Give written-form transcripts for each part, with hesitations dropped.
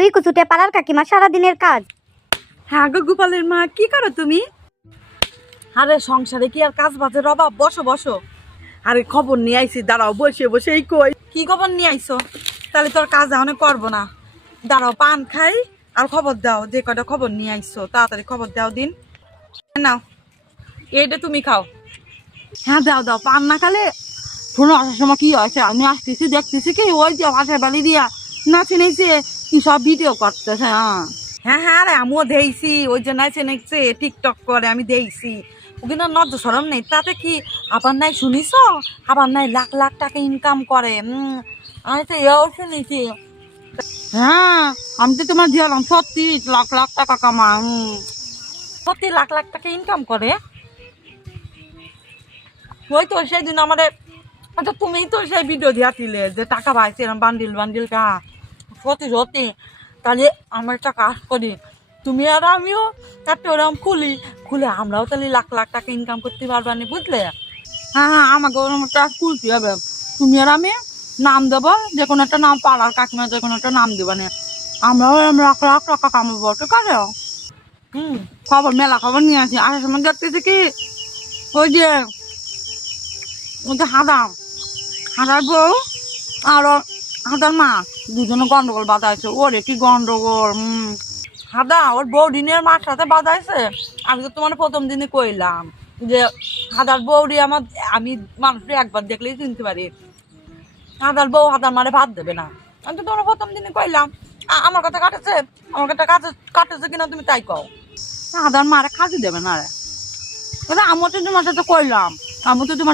দুই কুচুটে পাড়ার কাকিমা সারাদিনের কাজ। হ্যাঁ গো গোপালের মা, কি করো তুমি? আরে সংসারে কি আর কাজ বাজের অভাব? বসো বসো। আরে খবর নিয়ে আইছি, দাঁড়াও বসে বসে এই কই কি খবর নিয়ে আইছো? তাহলে তোর কাজ এখন করবো না, দাঁড়াও পান খাই আর খবর দাও। যে কটা খবর নিয়ে আইছো তাড়াতাড়ি খবর দাও দিন। নাও এইটা তুমি খাও। হ্যাঁ দাও দাও, পান না খালে শোনো আসার সময় কি হয়েছে, আমি আসতেছি দেখতেছি কি ওই যে পাশের বাড়ি দিয়া নাচে নেচে কি সব ভিডিও করতেছে। হ্যাঁ হ্যাঁ আরে আমিও দেখছি, ওই যে নাচে নেচে টিকটক করে, আমি দেখছি। ওখানে নজ্জ সরম নেই, তাতে কি আবার নাই শুনিস? আবার নাই লাখ লাখ টাকা ইনকাম করে। আমি তো এও শুনেছি। হ্যাঁ আমি তো তোমার দিলাম সত্যি লাখ লাখ টাকা কামা, সত্যি লাখ লাখ টাকা ইনকাম করে। ওই তো সেদিন আমাদের, আচ্ছা তুমি তো সেই ভিডিও দিয়াছিলে যে টাকা পাইছি এরকম বান্ডিল বান্ডিল টাকা। সত্যি সত্যি, তাহলে আমরা একটা কাজ করি, তুমি আর আমিও একটা ওরকম খুলে আমরাও তাহলে লাখ লাখ টাকা ইনকাম করতে পারবানি, বুঝলে? হ্যাঁ হ্যাঁ আমাকে ওরকম একটা খুলতে হবে। তুমি আর আমি নাম দেবো, যে কোনো একটা নাম, পাড়ার কাকিমা যে কোনো একটা নাম দেবা না, আমরাও এরকম লাখ লাখ টাকা কামাবো, ঠিক আছে? খবর মেলা খবর নিয়ে আসি। আসার সময় দেখতেছি কি ওই যে হাঁটার বউ আর হাঁটার মা দুজনে গন্ডগোল বাঁধাইছে। ওরে কি গন্ডগোল! হাদা ওর বৌদিনের মার সাথে বাঁধাইছে। আমি তো তোমার প্রথম দিনে কইলাম যে হাদার বৌদি আমার, আমি মানুষকে একবার দেখলেই চিনতে পারি। হাদার বউ হাদার মারে ভাত দেবে না, আমি তো তোমার প্রথম দিনে কইলাম। আমার কথা কাটেছে, আমার কথা কাটেছে কিনা তুমি তাই কও। হাদার মারে খাসি দেবে না রে। আমি তো তোমার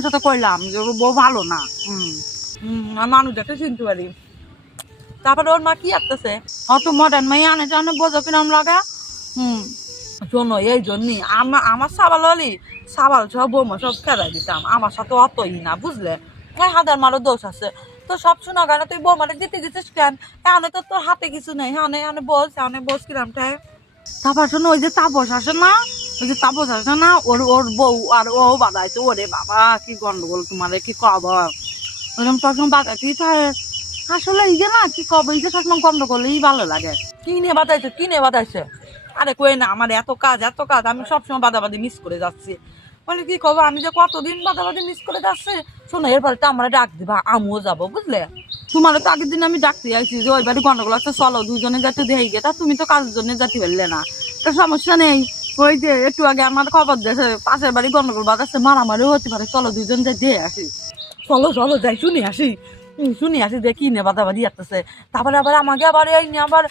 সাথে কইলাম, যে ওর বউ ভালো না। মানুষ দেখে চিনতে পারি। তারপরে ওর মা কি আসতেছে, অত মডার্ন মাই আনে জানো, বোঝো কিরম লাগে। শোনো এই জন্যই আমার সাবাল হলি সাবাল সব বৌমা সব খেলাই দিতাম, আমার সাথে অতই না, বুঝলে? হাজার মারও দোষ আছে তো, সব শোনা কেন তুই বৌমারে দিতে গেছিস কেন? এনে তো তোর হাতে কিছু নেই, এনে বস কিরাম ঠাই। তারপর শোনো ওই যে তাপস আসে না, ওর বউ আর ও বাদাইছে। ওরে বাবা কি গন্ডগোল, তোমারে কি খবর? ওরকম সবসময় বাদাইতেই থাকে। আসলে এই যে না কি কবে, এই যে সবসময় গন্ডগোলই ভালো লাগে। কি নিয়ে বাদাইছে? আরে কই না, আমার এত কাজ আমি সবসময় বাদাবাদি মিস করে যাচ্ছি। বলে কি খবর, আমি যে কতদিন বাদাবাদি মিস করে যাচ্ছি। শোনো এরপরে তো আমরা ডাক দিবা, আমিও যাবো, বুঝলে? তোমারও তো আগের দিন আমি ডাকতে আইছি যে ওই বাড়ি গন্ডগোল আছে, চলো দুজনে যাতে দেখে গে। তা তুমি তো কাজের জন্য যেতে পারলে না, তো সমস্যা নেই। ওই যে একটু আগে আমার খবর দিয়েছে পাশের বাড়ি গন্ডগোল বাজাচ্ছে, মারামারিও হতে পারে, চলো দুজন যাই দিয়ে আসি। চলো যাই শুনে আসি যে কি নে বাদাবাদি আসতেছে। তারপরে আবার আমাকে আবার এই নিয়ে আবার